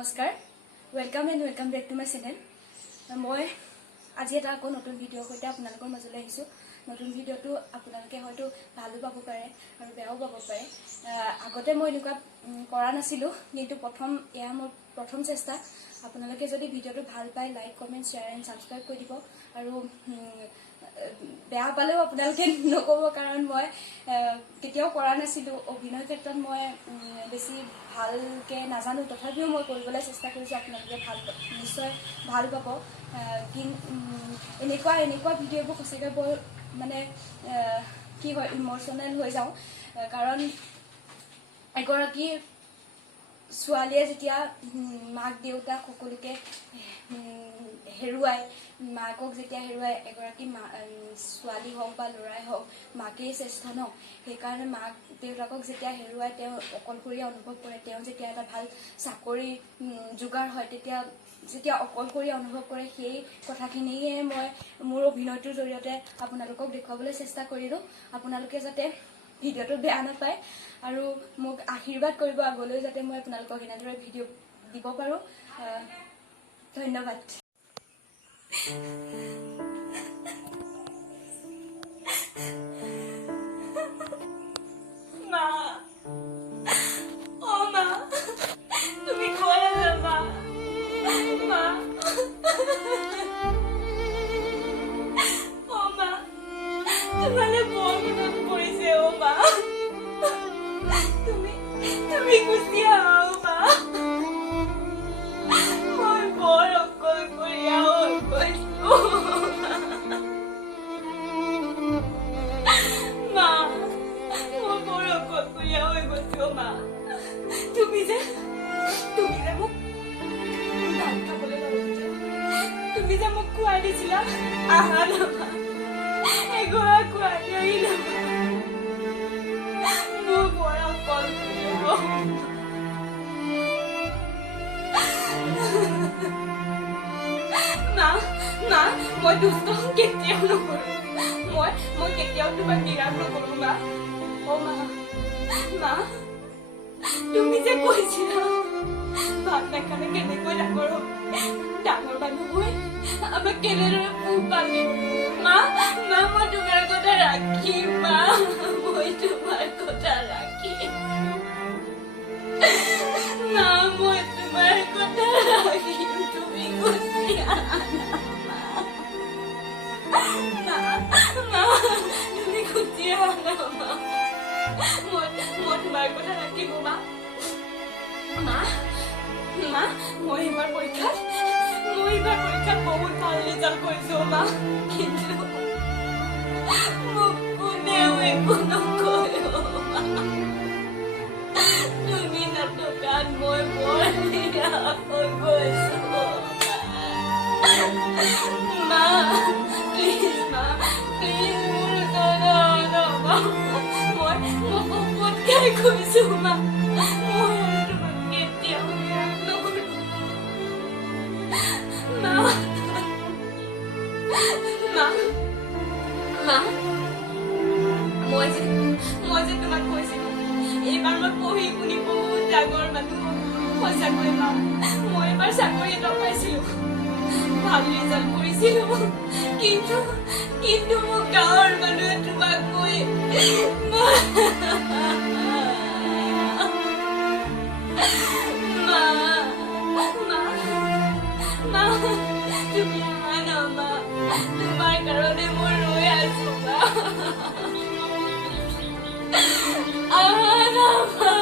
নমস্কাৰ welcome back to my channel মই আজি এটা আকৌ নতুন ভিডিঅ'ৰ সৈতে আপোনালোকৰ মাজলৈ আহিছোঁ নতুন ভিডিঅ'টো আপোনালোকে হয়তো ভালো পাব পাৰে আৰু বেয়াও পাব পাৰে আগতে মই এনেকুৱা কৰা নাছিলোঁ কিন্তু এয়া মোৰ প্ৰথম চেষ্টা আপোনালোকে যদি ভিডিঅ'টো ভাল পায় like comment share and subscribe কৰি দিব আৰু বেয়া পালেও আপোনালোকে নক'ব কাৰণ মই কেতিয়াও কৰা নাছিলোঁ অভিনয় ক্ষেত্ৰত মই বেছি ভালকৈ নাজানো তথাপিও মই কৰিবলৈ চেষ্টা কৰিছোঁ আপোনালোকে নিশ্চয় ভাল পাব এনেকুৱা ভিডিঅ'বোৰ সঁচাকৈ বৰ মানে কি হয় ইম'চনেল হৈ যাওঁ কাৰণ এগৰাকী ছোৱালীয়ে যেতিয়া মাক দেউতাক সকলোকে হেৰুৱায় মাকক যেতিয়া হেৰুৱায় এগৰাকী ছোৱালী হওক বা ল'ৰাই হওক মাকেই শ্ৰেষ্ঠ ন সেইকাৰণে মাক দেউতাকক যেতিয়া হেৰুৱায় তেওঁ অকলশৰীয়া অনুভৱ কৰে তেওঁ যেতিয়া এটা ভাল চাকৰি যোগাৰ হয় যেতিয়া অকলশৰীয়া অনুভৱ কৰে সেই কথাখিনিয়ে মই মোৰ অভিনয়টোৰ জৰিয়তে আপোনালোকক দেখুৱাবলৈ চেষ্টা কৰিলোঁ আপোনালোকে যাতে ভিডিঅ'টো বেয়া নাপায় আৰু মোক আশীৰ্বাদ কৰিব আগলৈ যাতে মই আপোনালোকক এনেদৰে ভিডিঅ' দিব পাৰোঁ ধন্যবাদ মা ও মা তুমি কই আছা মা মা ও মা তোমালে বৰ মনত পৰিছে ও মা তুমি গুচি আহা ও মা মই বৰ অকলশৰীয়া হৈ গৈছো মা মই বৰ অকলশৰীয়া হৈ গৈছো মা তুমি যে মোক ভাত খাবলৈ লাগোতে তুমি যে মোক খুৱাই দিছিলা আহা না মা এগৰা খুৱাই দিয়হি না মোৰ বৰ অকলশৰীয়া মা মই দুষ্ট কেতিয়াও নকৰোঁ মই কেতিয়াও তোমাক নিৰাশ নকৰোঁ মা অ মা তুমি যে কৈছিলা ভাত নাখালে কেনেকৈ ডাঙৰ মানুহ হৈ আমাক কেনেদৰে পোহ পালি মা মই তোমাৰ কথা ৰাখিম মা মই তোমাৰ কথা ৰাখিম মা মই তোমাৰ কথা ৰাখিম তুমি গুচি আহা মা তুমি গুচি আহা মা মই তোমাৰ কথা ৰাখিম মা মই এইবাৰ পৰীক্ষাত বহুত ভাল ৰিজাল্ট কৰিছো মা কিন্তু মোক কোনেও একো নকয় তুমি নথকাত মই বৰ নিৰাশ হৈ গৈছো মা প্লিজ মোৰ ওচৰত মই বহুত খাই গৈছো মা মই তোমাক কেতিয়াও নিৰাশ নকৰো মই যে তোমাক কৈছিলো এইবাৰ মই পঢ়ি শুনি বহুত ডাঙৰ মানুহ সঁচাকৈ মা মই এবাৰ চাকৰি এটা পাইছিলো ভাল ৰিজাল্ট কৰিছিলো কিন্তু মোক গাঁৱৰ মানুহে তোমাক কৈ তুমি আহা না মা তোমাৰ কাৰণে মই ৰৈ আছো মা আহা না মা